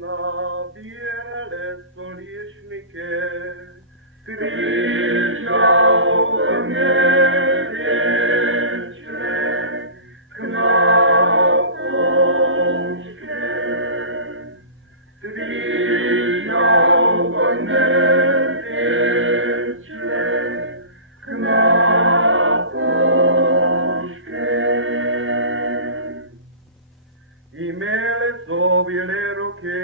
na biele soliešnike, križal v nevieče, k nám pouške. Križal v nevieče, k nám pouške. Imele so bile roke,